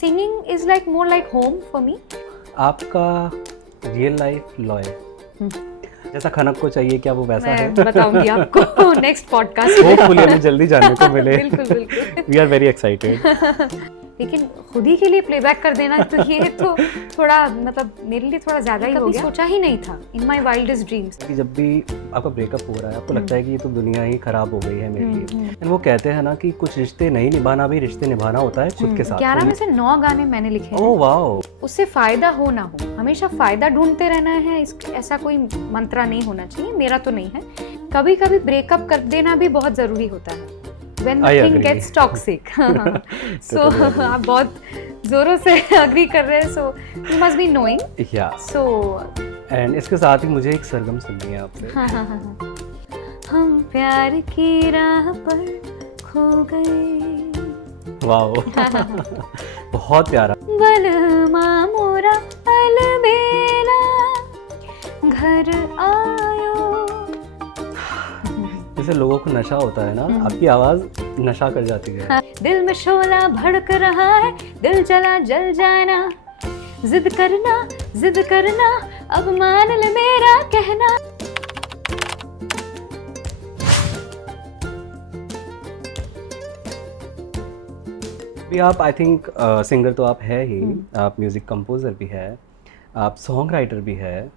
Singing is like more like home for me. आपका real life Loy जैसा खनक को चाहिए, क्या वो वैसा है? मैं बताऊंगी आपको नेक्स्ट पॉडकास्ट में। होपफुली हमें जल्दी जानने को मिले। बिल्कुल बिल्कुल। We are very excited. लेकिन खुद ही के लिए प्लेबैक कर देना तो ये तो थोड़ा मतलब मेरे लिए थोड़ा ज्यादा ही हो गया। सोचा ही नहीं था इन माय वाइल्डेस्ट ड्रीम्स। जब भी आपका ब्रेकअप हो रहा है आपको लगता है कि ये तो दुनिया ही खराब हो गई है मेरे लिए। एंड वो कहते हैं ना कि कुछ रिश्ते नहीं निभाना भी रिश्ते निभाना होता है खुद के साथ। 11 में से 9 गाने मैंने लिखे हैं। Oh wow. उससे फायदा हो ना हो, हमेशा फायदा ढूंढते रहना है, ऐसा कोई मंत्रा नहीं होना चाहिए। मेरा तो नहीं है। कभी कभी ब्रेकअप कर देना भी बहुत जरूरी होता है when the thing gets toxic. So आप बहुत जोरों से अग्री कर रहे हैं, so you must be knowing. Yeah. So and इसके साथ ही मुझे एक सरगम सुननी है आपसे। हम प्यार की राह पर खो गए। वाओ। बहुत प्यारा। बलमा मोरा अलबेला घर आयो। जैसे लोगों को नशा होता है ना, आपकी आवाज नशा कर जाती है। दिल में शोला भड़क रहा है, दिल चला जल जाना। जिद करना अब मान ले मेरा कहना। भी आप आई थिंक सिंगर तो आप है ही, आप म्यूजिक कंपोजर भी है, आप सॉन्ग राइटर भी है,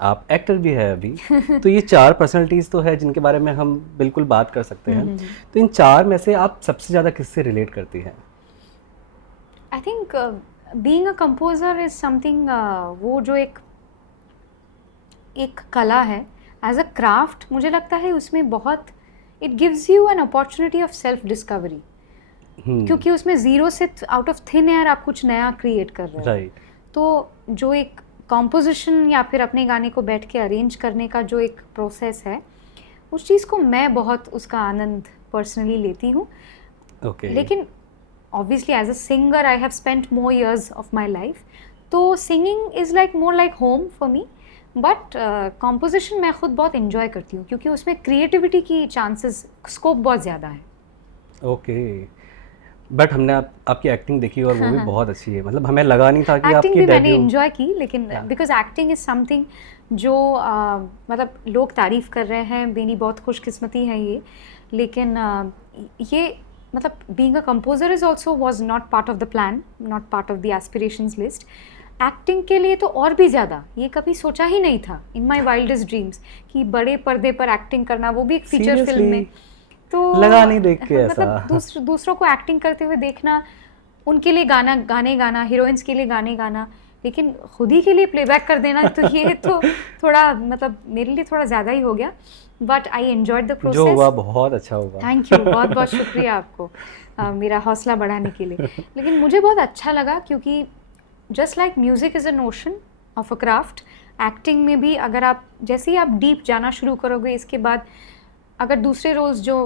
आप एक्टर भी है अभी। तो ये 4 पर्सनालिटीज तो है जिनके बारे में हम बिल्कुल बात कर सकते हैं। तो इन 4 में से आप सबसे ज़्यादा किससे रिलेट करती हैं? I think being a composer is something, वो जो एक कला है एज अ क्राफ्ट, मुझे लगता है उसमें बहुत it gives you an opportunity of self discovery. क्योंकि उसमें जीरो से आउट ऑफ थिन एयर आप कुछ नया क्रिएट कर रहे हो। राइट। तो जो एक कॉम्पोजिशन या फिर अपने गाने को बैठ के अरेंज करने का जो एक प्रोसेस है, उस चीज़ को मैं बहुत उसका आनंद पर्सनली लेती हूँ। ओके। लेकिन obviously as a singer I have spent more years of my life, तो singing is like more like home for me. But composition मैं खुद बहुत इन्जॉय करती हूँ क्योंकि उसमें क्रिएटिविटी की चांसेस, स्कोप बहुत ज़्यादा है। ओके। बट हमने आपकी एक्टिंग देखी और वो भी बहुत अच्छी है। मतलब हमें लगा नहीं था कि एक्टिंग आपकी भी मैंने डेब्यू एंजॉय की, लेकिन बिकॉज एक्टिंग इज समथिंग जो मतलब लोग तारीफ कर रहे हैं, मेरी बहुत खुशकिस्मती है ये। लेकिन ये मतलब being a composer is also was not part of the plan, not part of the aspirations list. Acting के लिए तो और भी ज़्यादा, ये कभी सोचा ही नहीं था इन माई वाइल्डेस्ट ड्रीम्स कि बड़े पर्दे पर एक्टिंग करना, वो भी एक फीचर फिल्म में। तो लगा नहीं देख के ऐसा। मतलब दूसरों को एक्टिंग करते हुए देखना, उनके लिए गाने गाना, हीरोइंस के लिए गाने गाना, लेकिन खुद ही के लिए प्लेबैक कर देना तो ये तो थोड़ा मतलब मेरे लिए थोड़ा ज़्यादा ही हो गया। But I enjoyed the process. जो हुआ बहुत अच्छा हुआ। थैंक यू, बहुत बहुत शुक्रिया आपको मेरा हौसला बढ़ाने के लिए। लेकिन मुझे बहुत अच्छा लगा क्योंकि just like music is an ocean of a craft, acting में भी अगर आप जैसे ही आप डीप जाना शुरू करोगे, इसके बाद अगर दूसरे रोल्स जो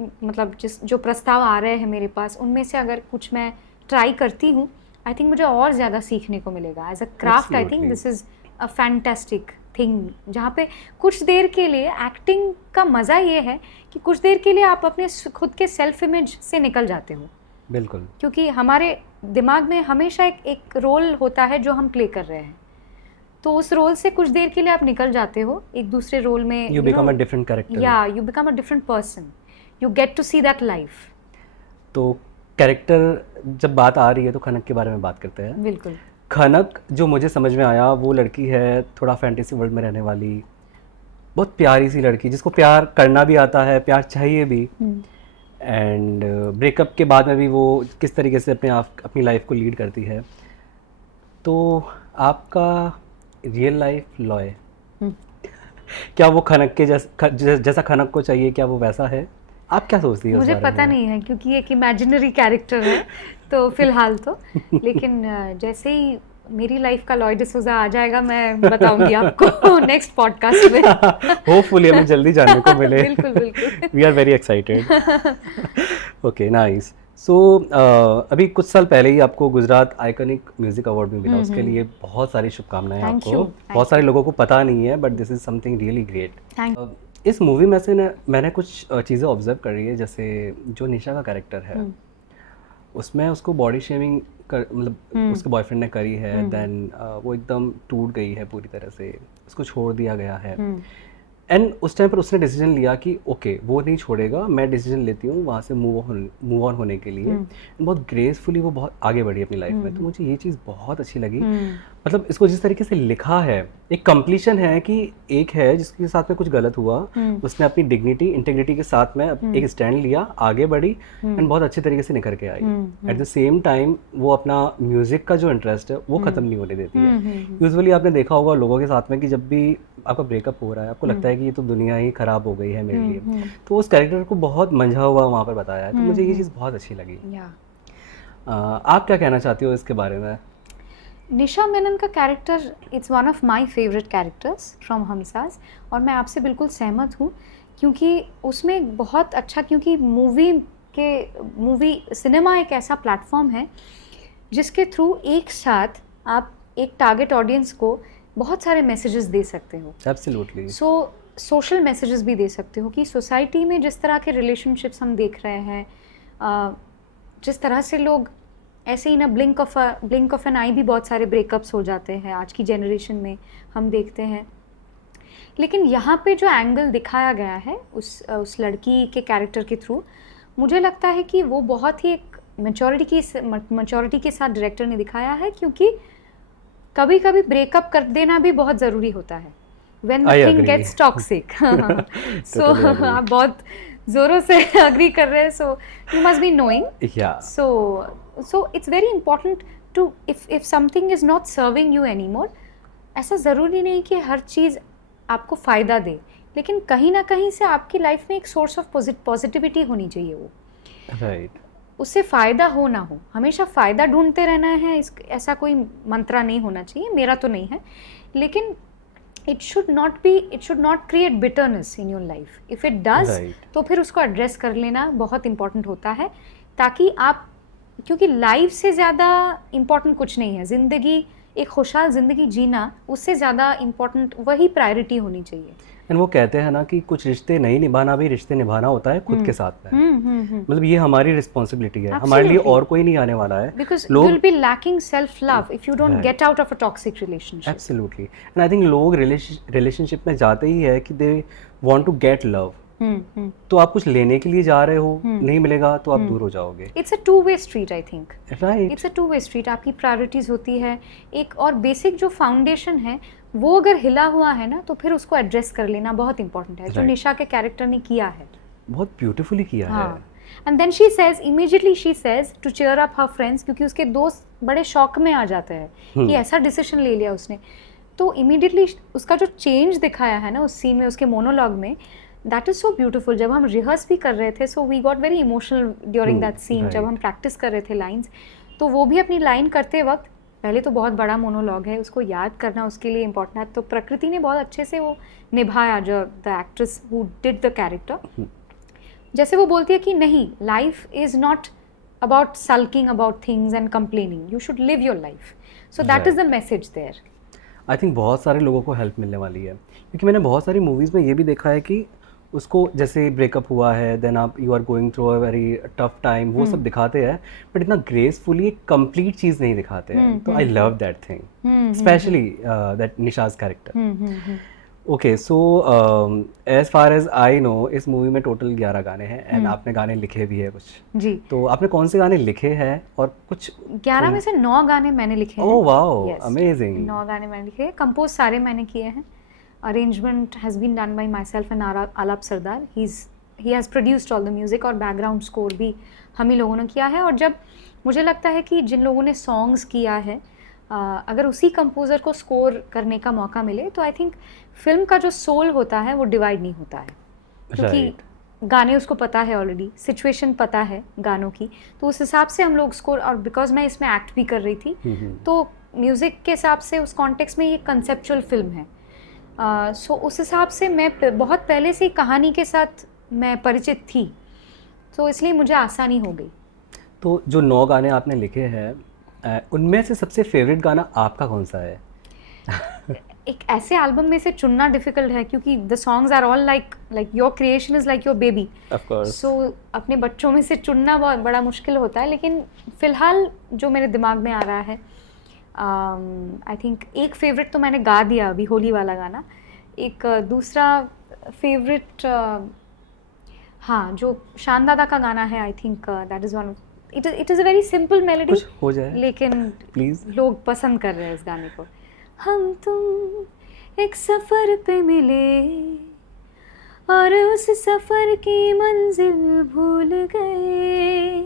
मतलब जो प्रस्ताव आ रहे हैं मेरे पास, उनमें से अगर कुछ मैं ट्राई करती हूँ, आई थिंक मुझे और ज़्यादा सीखने को मिलेगा as a craft. I think this is a fantastic thing, जहाँ पे कुछ देर के लिए एक्टिंग का मज़ा ये है कि कुछ देर के लिए आप अपने खुद के सेल्फ इमेज से निकल जाते हो। बिल्कुल। क्योंकि हमारे दिमाग में हमेशा एक रोल होता है जो हम प्ले कर रहे हैं, तो उस रोल से कुछ देर के लिए आप निकल जाते हो एक दूसरे रोल में। You become a different character. या you become a different person, you get to see that life. तो कैरेक्टर जब बात आ रही है तो खनक के बारे में बात करते हैं। बिल्कुल। खनक जो मुझे समझ में आया, वो लड़की है थोड़ा फैंटेसी वर्ल्ड में रहने वाली, बहुत प्यारी सी लड़की जिसको प्यार करना भी आता है, प्यार चाहिए भी। एंड ब्रेकअप के बाद में भी वो किस तरीके से अपनी लाइफ को लीड करती है। तो आपका रियल लाइफ लॉय क्या वो खनक के जैसा खनक को चाहिए, क्या वो वैसा है? आप क्या सोचती है? मुझे पता नहीं है क्योंकि एक इमेजिनरी कैरेक्टर है तो फिलहाल तो। लेकिन जैसे ही मेरी लाइफ का लॉय डिसूजा आ जाएगा मैं बताऊंगी आपको नेक्स्ट पॉडकास्ट में। होपफुली हमें जल्दी जानने को मिले। बिल्कुल बिल्कुल। We are very excited. Okay, nice. So अभी कुछ साल पहले ही आपको गुजरात आइकॉनिक म्यूजिक अवार्ड भी मिला। उसके लिए बहुत सारी शुभकामनाएं आपको। बहुत सारे लोगों को पता नहीं है, but this is something really great. इस मूवी में से मैंने कुछ चीज़ें ऑब्जर्व कर रही है, जैसे जो निशा का कैरेक्टर है उसमें उसको बॉडी शेमिंग मतलब उसके बॉयफ्रेंड ने करी है, देन वो एकदम टूट गई है पूरी तरह से, उसको छोड़ दिया गया है। एंड उस टाइम पर उसने डिसीजन लिया कि ओके वो नहीं छोड़ेगा, मैं डिसीजन लेती हूँ वहाँ से मूव ऑन होने के लिए। बहुत ग्रेसफुली वो बहुत आगे बढ़ी अपनी लाइफ में, तो मुझे ये चीज़ बहुत अच्छी लगी। मतलब इसको जिस तरीके से लिखा है, एक कंप्लीशन है कि एक है जिसके साथ में कुछ गलत हुआ, उसने अपनी डिग्निटी इंटेग्रिटी के साथ में एक स्टैंड लिया, आगे बढ़ी एंड बहुत अच्छे तरीके से निखर के आई। एट द सेम टाइम वो अपना म्यूजिक का जो इंटरेस्ट है वो खत्म नहीं होने देती है। यूजुअली आपने देखा होगा लोगों के साथ में कि जब भी आपका ब्रेकअप हो रहा है, आपको लगता है कि ये तो दुनिया ही खराब हो गई है मेरे लिए, तो उस कैरेक्टर को बहुत मंझा हुआ वहाँ पर बताया है, तो मुझे ये चीज़ बहुत अच्छी लगी। आप क्या कहना चाहती हो इसके बारे में? निशा मेनन का character it's one of my favourite characters from हमसास, और मैं आपसे बिल्कुल सहमत हूँ, क्योंकि उसमें बहुत अच्छा, क्योंकि मूवी सिनेमा एक ऐसा प्लेटफॉर्म है जिसके थ्रू एक साथ आप एक टारगेट ऑडियंस को बहुत सारे मैसेजेस दे सकते हो। एब्सोल्युटली। सोशल मैसेजेस भी दे सकते हो कि सोसाइटी में जिस तरह के रिलेशनशिप्स हम देख रहे हैं, जिस तरह से लोग ऐसे ही ना ब्लिंक ऑफ एन आई भी बहुत सारे ब्रेकअप्स हो जाते हैं आज की जनरेशन में, हम देखते हैं। लेकिन यहाँ पे जो एंगल दिखाया गया है उस लड़की के कैरेक्टर के थ्रू, मुझे लगता है कि वो बहुत ही एक मैच्योरिटी के साथ डायरेक्टर ने दिखाया है, क्योंकि कभी कभी ब्रेकअप कर देना भी बहुत ज़रूरी होता है when the thing gets toxic। So आप बहुत ज़ोरों से अग्री कर रहे हैं, so you must be knowing। So it's very important to if something is not serving you anymore, ऐसा ज़रूरी नहीं कि हर चीज़ आपको फ़ायदा दे, लेकिन कहीं ना कहीं से आपकी लाइफ में एक सोर्स ऑफ पॉजिटिविटी होनी चाहिए वो, राइट। उससे फ़ायदा हो ना हो, हमेशा फ़ायदा ढूंढते रहना है, ऐसा कोई मंत्रा नहीं होना चाहिए, मेरा तो नहीं है, लेकिन it should not create bitterness in your life. If it does, तो फिर उसको एड्रेस कर लेना बहुत इम्पॉर्टेंट होता है, ताकि आप, क्योंकि लाइफ से ज़्यादा इम्पॉर्टेंट कुछ नहीं है, ज़िंदगी एक खुशहाल ज़िंदगी जीना, उससे ज़्यादा इम्पॉर्टेंट वही प्रायोरिटी होनी चाहिए। एंड वो कहते हैं ना कि कुछ रिश्ते नहीं निभाना भी रिश्ते निभाना होता है खुद के साथ में। मतलब ये हमारी रिस्पॉन्सिबिलिटी है, हमारे लिए और कोई नहीं आने वाला है। Because you will be lacking self-love if you don't get out of a toxic relationship. Absolutely. And I think लोग रिलेशनशिप में जाते ही है कि they want to get love. तो आप कुछ लेने के लिए जा रहे हो, नहीं मिलेगा तो आप दूर हो जाओगे। It's a two-way street, I think. Right. It's a two-way street. आपकी प्रायोरिटीज होती है एक, और बेसिक जो फाउंडेशन है वो अगर हिला हुआ है ना, तो फिर उसको एड्रेस कर लेना बहुत इंपॉर्टेंट है, जो निशा के कैरेक्टर ने किया है, बहुत ब्यूटीफुली किया है। And then she says, immediately she says to cheer up her friends, क्योंकि उसके दोस्त बड़े शॉक में आ जाते हैं कि ऐसा डिसीजन ले लिया उसने, तो इमीडिएटली उसका जो चेंज दिखाया है ना उस सीन में, उसके मोनोलॉग में, दैट इज़ सो ब्यूटीफुल। जब हम रिहर्स भी कर रहे थे, so we got very emotional during that scene, जब हम प्रैक्टिस कर रहे थे लाइन्स, तो वो भी अपनी लाइन करते वक्त, पहले तो बहुत बड़ा मोनोलॉग है, उसको याद करना उसके लिए इम्पोर्टेंट है, तो प्रकृति ने बहुत अच्छे से वो निभाया, जो the actress who did the character. जैसे वो बोलती है कि नहीं, life is not about sulking about things and complaining, you should live your life, so that is the message there. I think बहुत सारे लोगों को हेल्प मिलने वाली है, क्योंकि मैंने बहुत सारी मूवीज़ में ये भी देखा है कि उसको जैसे ब्रेकअप हुआ है, देन आप you are going through a very tough time, वो सब दिखाते हैं, बट इतना ग्रेसफुली एक कंप्लीट चीज़ नहीं दिखाते हैं। तो I love that thing, specially that Nisha's character. Okay, so as far as I know, इस मूवी में टोटल 11 गाने हैं, एंड आपने गाने लिखे भी है कुछ जी, तो आपने कौन से गाने लिखे हैं? और कुछ 11 में से 9 गाने मैंने लिखे हैं। Oh wow, amazing. 9 गाने मैंने लिखे हैं, कंपोज सारे मैंने किए हैं, arrangement has been done by myself and Alap Sardar. He has produced all the music, और background score भी हम ही लोगों ने किया है। और जब मुझे लगता है कि जिन लोगों ने songs किया है, अगर उसी कंपोज़र को स्कोर करने का मौका मिले, तो आई थिंक फिल्म का जो सोल होता है वो डिवाइड नहीं होता है, क्योंकि गाने उसको पता है ऑलरेडी, सिचुएशन पता है गानों की, तो उस हिसाब से हम लोग स्कोर, और बिकॉज मैं इसमें एक्ट भी कर रही थी, तो म्यूज़िक के हिसाब से उस कॉन्टेक्स्ट में ये कंसेप्चुअल फिल्म है। सो उस हिसाब से मैं बहुत पहले से कहानी के साथ मैं परिचित थी, तो इसलिए मुझे आसानी हो गई। तो जो 9 गाने आपने लिखे हैं, उनमें से सबसे फेवरेट गाना आपका कौन सा है? एक ऐसे एल्बम में से चुनना डिफिकल्ट है क्योंकि the songs are all like your creation is like your baby. Of course. So अपने बच्चों में से चुनना बहुत बड़ा मुश्किल होता है. लेकिन फ़िलहाल जो मेरे दिमाग में आ रहा है, आई थिंक एक फेवरेट तो मैंने गा दिया अभी, होली वाला गाना. एक दूसरा फेवरेट, हाँ, जो शान दादा का गाना है, I think that is one. It is a very simple melody, कुछ हो जाए लेकिन प्लीज. लोग पसंद कर रहे हैं इस गाने को. हम तुम एक सफ़र पे मिले और उस सफ़र की मंजिल भूल गए,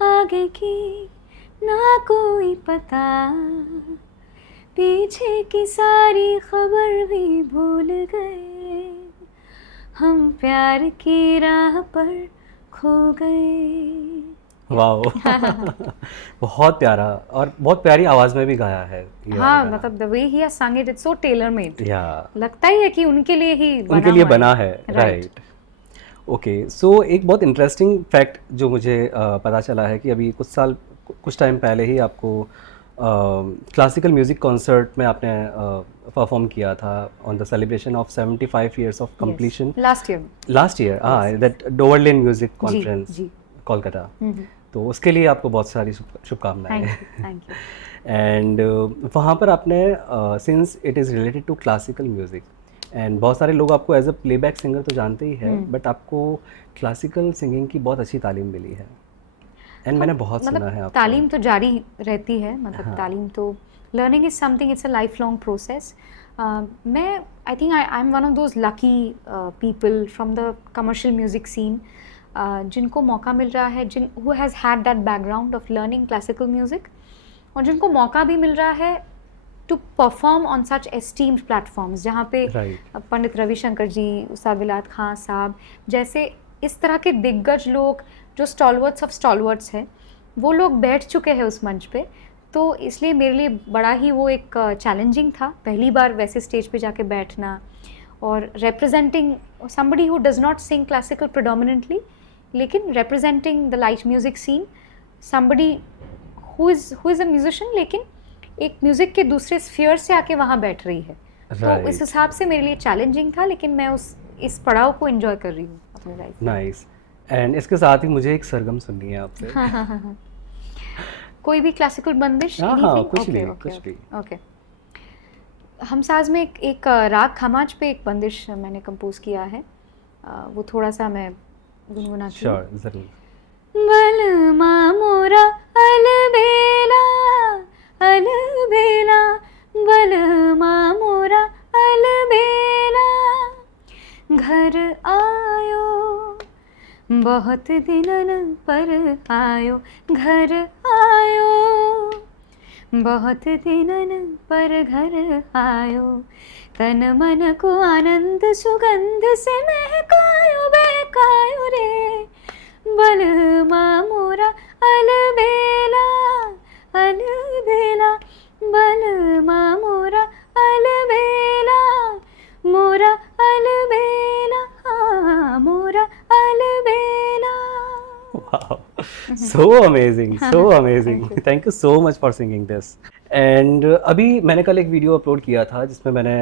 आगे की ना कोई पता, पीछे की सारी खबर भी भूल गए, हम प्यार की राह पर खो गए. वाओ. बहुत प्यारा और बहुत प्यारी आवाज में भी गाया है ये वाला हाँ, गाना. मतलब द वे ही हैज संग it, it's so tailor made. या लगता ही है कि उनके लिए ही उनके लिए हुआ बना है. राइट. ओके, सो एक बहुत इंटरेस्टिंग फैक्ट जो मुझे पता चला है कि अभी कुछ टाइम पहले ही आपको क्लासिकल म्यूजिक कॉन्सर्ट में आपने परफॉर्म किया था on the celebration of 75 years of completion last year. हाँ, that Dover Lane music conference ji. Kolkata. तो उसके लिए आपको बहुत सारी शुभकामनाएं. Thank you. एंड वहाँ पर आपने since it is related to classical music and बहुत सारे लोग आपको एज अ प्लेबैक सिंगर तो जानते ही है, बट आपको क्लासिकल सिंगिंग की बहुत अच्छी तालीम मिली है. एंड मैंने बहुत सुना है आपको. तालीम तो जारी रहती है, मतलब हाँ. तालीम तो, learning is something, it's a lifelong process. मैं I think I am one of those lucky people from the commercial music scene जिनको मौका मिल रहा है, who has had that background of learning classical music, और जिनको मौका भी मिल रहा है to perform on such esteemed platforms, जहाँ पे पंडित रविशंकर जी, उस्ताद विलायत खां साहब जैसे इस तरह के दिग्गज लोग जो स्टॉलवर्ड्स ऑफ स्टॉलवर्ड्स हैं, वो लोग बैठ चुके हैं उस मंच पे. तो इसलिए मेरे लिए बड़ा ही वो एक चैलेंजिंग था, पहली बार वैसे स्टेज पे जाके बैठना और representing somebody who does not sing classical predominantly, लेकिन representing the light music scene, somebody who is a musician लेकिन एक म्यूज़िक के दूसरे स्फीयर से आके वहाँ बैठ रही है. तो इस हिसाब से मेरे लिए चैलेंजिंग था, लेकिन मैं इस पड़ाव को एंजॉय कर रही हूँ अपनी लाइफ में. नाइस. एंड इसके साथ ही मुझे एक सरगम सुननी है आपसे. हाँ. कोई भी क्लासिकल बंदिश? हाँ, कुछ भी. ओके. हमसाज में एक राग खमाज पे एक बंदिश मैंने कंपोज किया है, वो थोड़ा सा मैं गुनगुनाती हूँ. श्योर, जरूर. बलमा मोरा अलबेला अलबेला, बलमा मोरा अलबेला, घर आयो बहुत दिनन पर आयो, घर आयो बहुत दिनन पर घर आयो, तन मन को आनंद सुगंध से महकायो बहकायो रे, बलमा मोरा अलबेला अलबेला, बलमा मोरा अलबेला, मोरा अलबेला, हाँ मोरा अलबेला. Wow, so amazing, so amazing. Thank you so much for singing this. And अभी मैंने कल एक वीडियो अपलोड किया था जिसमें मैंने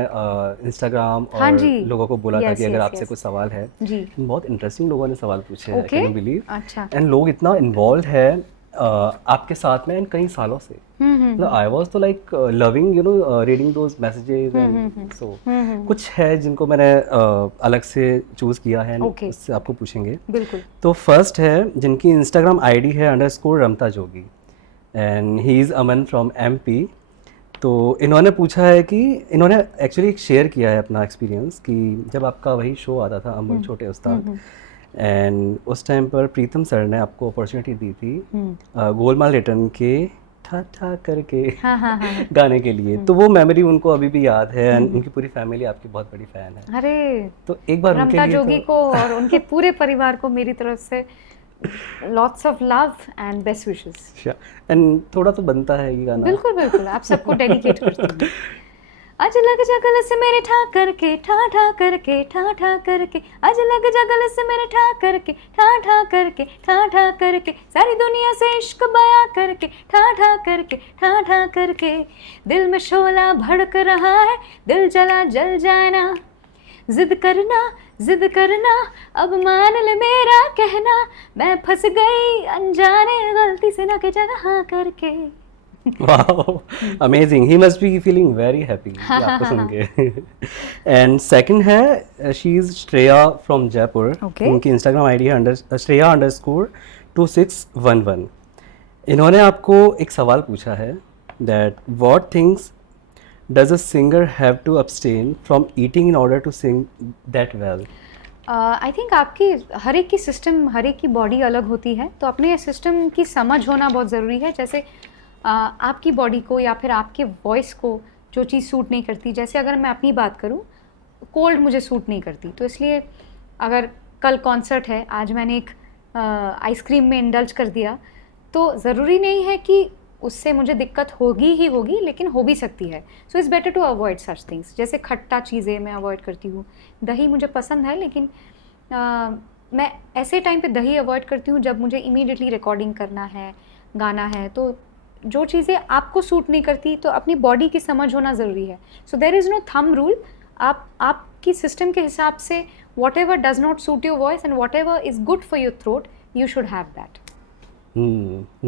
इंस्टाग्राम और हाँ जी. लोगों को बोला था कि अगर yes, आपसे yes. कुछ सवाल है जी. बहुत इंटरेस्टिंग लोगों ने सवाल पूछे हैं, Okay. Can you believe. अच्छा. एंड लोग इतना इन्वॉल्व है आपके साथ में कई सालों से. मतलब आई वाज तो like loving you know reading those messages and so कुछ है जिनको मैंने अलग से चूज किया है, Okay. उससे आपको पूछेंगे. बिल्कुल. तो फर्स्ट है जिनकी इंस्टाग्राम आईडी है _Ramta Jogi and he is Aman from MP. तो इन्होंने पूछा है कि इन्होंने एक्चुअली एक शेयर किया है अपना एक्सपीरियंस कि जब आपका वही शो आता था अमन छोटे उस्ताद, एंड उस टाइम पर प्रीतम सर ने आपको अपॉर्चुनिटी दी थी गोलमाल रिटर्न के ठा ठा करके हाँ. गाने के लिए. तो वो मेमोरी उनको अभी भी याद है एंड उनकी पूरी फैमिली आपकी बहुत बड़ी फैन है. अरे, तो एक बार उनके रमता लिए जोगी को और उनके पूरे परिवार को मेरी तरफ से lots of love and best wishes. And थोड़ा तो बनता है ये गाना. बिल्कुल बिल्कुल, आप सबको डेडिकेट करती हूँ. आज लग जा गले से मेरे ठा करके ठा ठा करके ठा ठा करके, आज लग जा गले से मेरे ठा करके ठा ठा करके ठा ठा करके, सारी दुनिया से इश्क बया करके ठा ठा करके ठा ठा करके, दिल में शोला भड़क रहा है, दिल जला जल जाना, जिद करना अब मान ले मेरा कहना, मैं फंस गई अनजाने गलती से ना के जगह हाँ करके। Wow amazing, he must be feeling very happy आपको सुन के। एंड सेकंड है she is Shreya from Jaipur. Okay. उनकी इंस्टाग्राम आईडी है Shreya_2611। इन्होंने आपको एक सवाल पूछा है that what things does a singer have to abstain from eating in order to sing that well? I think आपकी हर एक की सिस्टम, हर एक की बॉडी अलग होती है, तो अपने सिस्टम की समझ होना बहुत ज़रूरी है। जैसे आपकी बॉडी को या फिर आपके वॉइस को जो चीज़ सूट नहीं करती, जैसे अगर मैं अपनी बात करूँ, कोल्ड मुझे सूट नहीं करती, तो इसलिए अगर कल कॉन्सर्ट है, आज मैंने एक आइसक्रीम में इंडल्ज कर दिया, तो ज़रूरी नहीं है कि उससे मुझे दिक्कत होगी ही होगी, लेकिन हो भी सकती है। So it's better to avoid such things. जैसे खट्टा चीज़ें मैं अवॉइड करती हूँ, दही मुझे पसंद है, लेकिन मैं ऐसे टाइम पे दही अवॉइड करती हूँ जब मुझे इमीडिएटली रिकॉर्डिंग करना है, गाना है। तो जो चीज़ें आपको सूट नहीं करती, तो अपनी बॉडी की समझ होना ज़रूरी है। So there is no thumb rule. आपकी सिस्टम के हिसाब से whatever does not suit your voice and whatever is good for your throat, you should have that.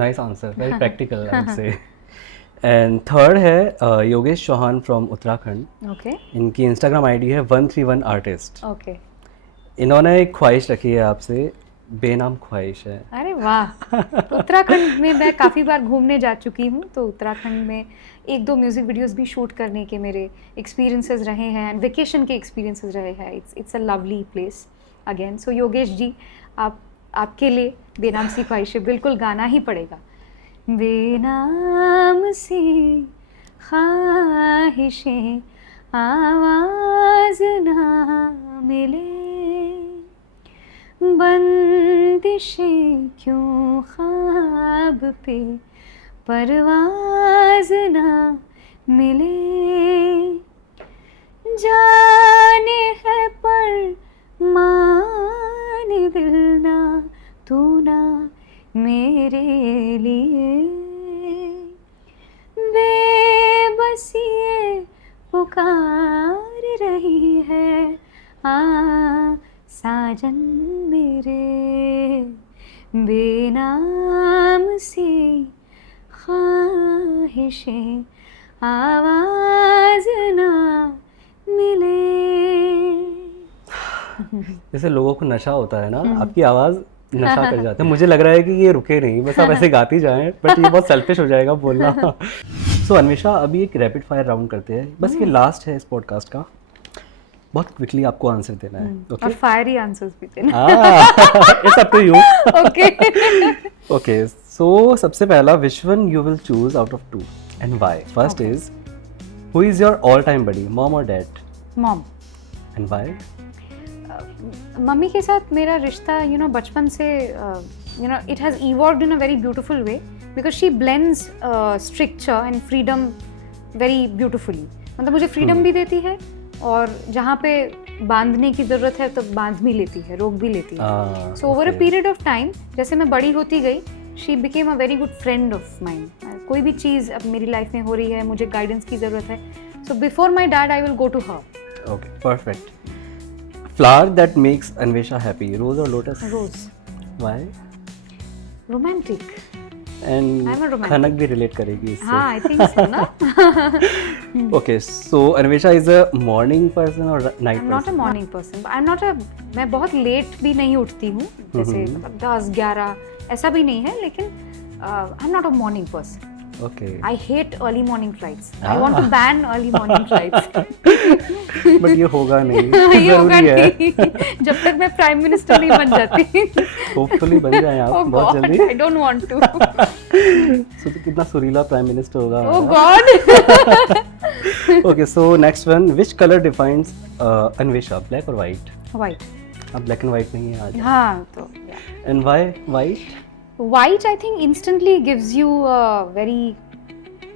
Nice answer, very practical I would say. And third है Yogesh Chauhan from Uttarakhand. Okay इनकी Instagram ID है 131 artist। Okay. इन्होंने एक ख्वाहिश रखी है आपसे, बेनाम ख्वाहिश है। अरे वाह, उत्तराखंड में मैं काफ़ी बार घूमने जा चुकी हूँ, तो उत्तराखंड में एक दो म्यूज़िक वीडियोस भी शूट करने के मेरे एक्सपीरियंसेस रहे हैं, एंड वेकेशन के एक्सपीरियंसेस रहे हैं। It's a lovely place again. So Yogesh ji, आपके लिए बेनाम सी ख्वाहिशें बिल्कुल गाना ही पड़ेगा। बेनाम सी ख्वाहिशें आवाज़ ना मिले, बंदिशें क्यों ख्वाब पे परवाज़ ना मिले, जाने है पर माने दिल ना तू ना मेरे लिए, बेबसी ये पुकार रही है साजन मेरे, बेनाम सी ख्वाहिशें आवाज़ ना मिले। जैसे लोगों को नशा होता है ना, आपकी आवाज़ नशा कर जाता है। मुझे लग रहा है कि ये रुके नहीं, बस आप ऐसे गाती जाएं, बट ये बहुत सेल्फिश हो जाएगा बोलना। सो अन्वेषा, अभी एक रैपिड फायर राउंड करते हैं, बस ये लास्ट है इस पॉडकास्ट का। बहुत क्विकली आपको आंसर देना है, ओके? और फायरी आंसर्स भी देना। It's up to you. Okay okay, so सबसे पहला, which one you will choose out of 2 and why? First is, who is your all time buddy, mom और dad? Mom. And why? Mummy के साथ मेरा रिश्ता बचपन से it has evolved in a very beautiful way, because she blends stricture and freedom very beautifully. मतलब मुझे freedom भी देती है, और जहाँ पे बांधने की ज़रूरत है तो बांध भी लेती है, रोक भी लेती है। So over a period of time, जैसे मैं बड़ी होती गई, she became a very good friend of mind. कोई भी चीज़ अब मेरी लाइफ में हो रही है, मुझे गाइडेंस की ज़रूरत है, so before my dad I will go to her. Okay, perfect. Flower that makes Anvesha happy, rose और lotus? Rose. Why? Romantic. And I'm a romantic. खनक भी रिलेट करेगी इससे। हाँ, आई थिंक सो ना। Okay, so Anvesha is a morning person और night I'm not a person? morning person. I'm not a, मैं बहुत late भी नहीं उठती हूँ, जैसे 10-11 ऐसा भी नहीं है, लेकिन I'm not a morning person. Okay, I hate early morning flights. I want to ban early morning flights. But ये होगा नहीं, ये होगा जरूरी है। नहीं, जब तक मैं प्राइम मिनिस्टर नहीं बन जाती। होपफुली बन जाए आप Oh बहुत God, जल्दी। I don't want to. सो तो कितना सुरीला प्राइम मिनिस्टर होगा Oh हमारा। God. Okay, so next one, which colour defines Anvesha, black और व्हाइट? White. अब ब्लैक एंड व्हाइट नहीं है आज। हाँ, तो and why white? white I think instantly gives you a very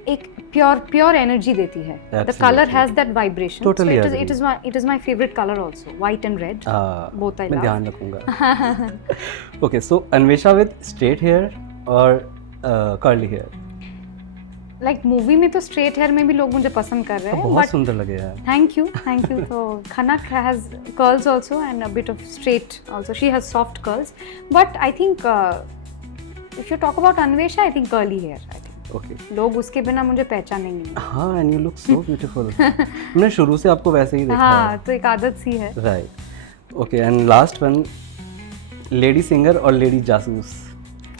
एक प्योर एनर्जी देती है. The Absolutely. Colour has that vibration. Totally so agree. it is my favorite color also, white and red. Both I मैं love. ध्यान रखूंगा. Okay, so Anvesha with straight hair और curly hair. Like movie में तो straight hair में भी लोग मुझे पसंद कर रहे हैं. बहुत But सुंदर लगे यार. thank you. So Khanak has curls also and a bit of straight also. She has soft curls. But I think if you talk about Anvesha, I think curly hair. I think. Okay. लोग उसके बिना मुझे पहचानेंगे. हाँ, and you look so beautiful. मैंने शुरू से आपको वैसे ही देखा हाँ, तो एक आदत सी है. है. Right. Okay, and last one, lady singer और लेडी जासूस.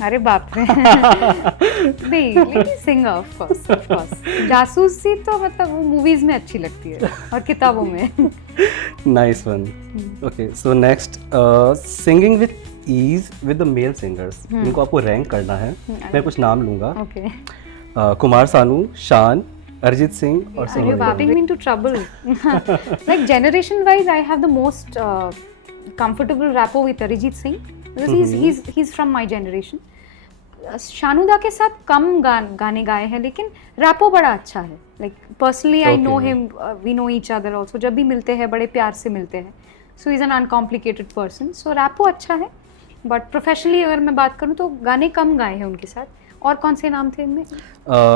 अरे बाप रे. नहीं, लेडी सिंगर ऑफ कोर्स. जासूसी तो मतलब वो मूवीज में अच्छी लगती है और किताबों में. Nice one. Okay, so next, singing with ease with the male singers. इनको आपको रैंक करना है. मैं कुछ नाम लूंगा. Okay. कुमार सानू, शान, अरिजीत सिंह और Are Sonu you Nigam. getting me into trouble? Like generation wise, I have the most comfortable rapport with Arijit Singh because he's from my generation. Shanuda के साथ कम गाने गाए हैं लेकिन रैपो बड़ा अच्छा है. Like personally, I know him. We know each other also. जब भी मिलते हैं बड़े प्यार से मिलते हैं. So he's an uncomplicated person. So rapport अच्छा है. But professionally अगर मैं बात करूँ तो गाने कम गाए हैं उनके साथ. और कौन से नाम थे इनमें?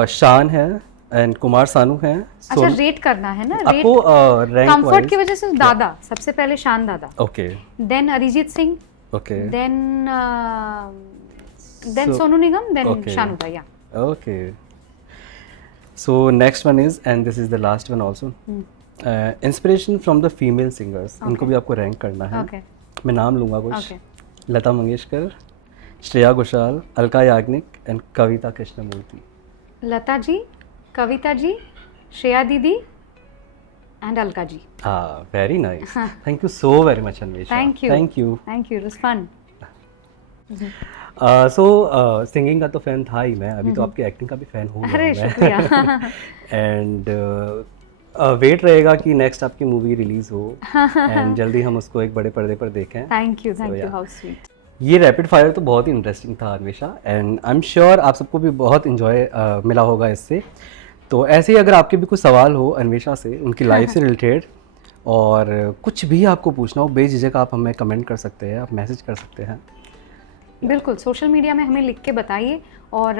शान है एंड कुमार सानू है. अच्छा, रेट करना है ना. रेट आपको रैंक कंफर्ट की वजह से दादा सबसे पहले Shaan dada. Okay. Then Arijit Singh. Okay. Then So- Sonu Nigam. Then Okay. Shanuda. या Okay. So next one is, and this is the last one also. Inspiration from the female singers. इनको भी आपको रैंक करना है. ओके. मैं नाम लूंगा कुछ. Okay. Lata Mangeshkar, Shreya Ghoshal, Alka Yagnik and Kavita Krishnamurthy. Lata ji, Kavita ji, Shreya didi and Alka ji. हाँ, very nice. Thank you so very much, Anvesha. Thank you. Thank you. Thank you. It was fun. So singing का तो फैन था ही मैं. अभी तो आपकी एक्टिंग का भी फैन हो अरे गया शुक्रिया. एंड वेट रहेगा कि नेक्स्ट आपकी मूवी रिलीज हो एंड जल्दी हम उसको एक बड़े पर्दे पर देखें. Thank you. yeah. How sweet. ये रैपिड फायर तो बहुत ही इंटरेस्टिंग था Anvesha and I am sure आप सबको भी बहुत इन्जॉय मिला होगा इससे. तो ऐसे ही अगर आपके भी कुछ सवाल हो अन्वेषा से, उनकी लाइफ से रिलेटेड और कुछ भी आपको पूछना हो, बेझिझक आप हमें कमेंट कर सकते हैं, आप मैसेज कर सकते हैं. बिल्कुल, सोशल मीडिया में हमें लिख के बताइए और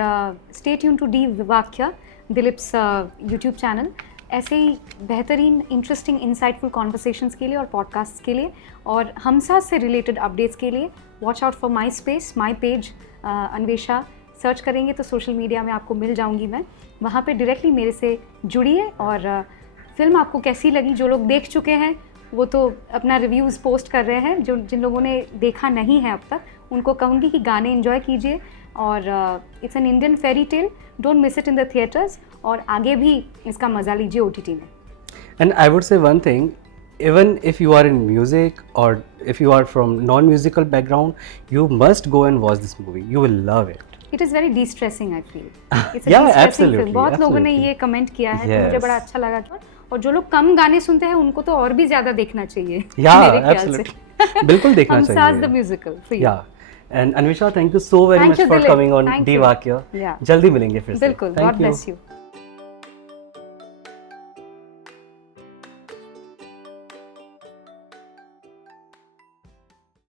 स्टे ट्यून टू डी वाक्या, दिलीप्स यूट्यूब चैनल. ऐसे ही बेहतरीन, इंटरेस्टिंग, इंसाइटफुल कॉन्वर्सेशंस के लिए और पॉडकास्ट के लिए और हमसा से रिलेटेड अपडेट्स के लिए watch out for my space, my page Anvesha search करेंगे तो सोशल मीडिया में आपको मिल जाऊंगी मैं. वहाँ पे डायरेक्टली मेरे से जुड़िए और फिल्म आपको कैसी लगी. जो लोग देख चुके हैं वो तो अपना रिव्यूज़ पोस्ट कर रहे हैं. जो जिन लोगों ने देखा नहीं है अब तक उनको कहूँगी कि गाने एंजॉय कीजिए और it's an Indian fairy tale. Don't miss it in the theatres और आगे भी इसका मज़ा लीजिए OTT में. And I would say one thing, even if you are in music or if you are from non-musical background, you must go and watch this movie. You will love it. It is very distressing. I feel it's Yeah, distressing absolutely, film. बहुत लोगों ने absolutely. ये comment किया है तो मुझे Yes. बड़ा अच्छा लगा. और जो लोग कम गाने सुनते हैं उनको तो और भी ज़्यादा देखना चाहिए. Yeah, मेरे ख्याल absolutely. से. बिल्कुल देखना हमसाज चाहिए. The musical for you. Yeah. And Anvisha, thank you so very Thank much you, for Dilip. coming on Thank D you. Vakya. Yeah. जल्दी मिलेंगे फिर से. बिल्कुल. Thank God you. Bless you.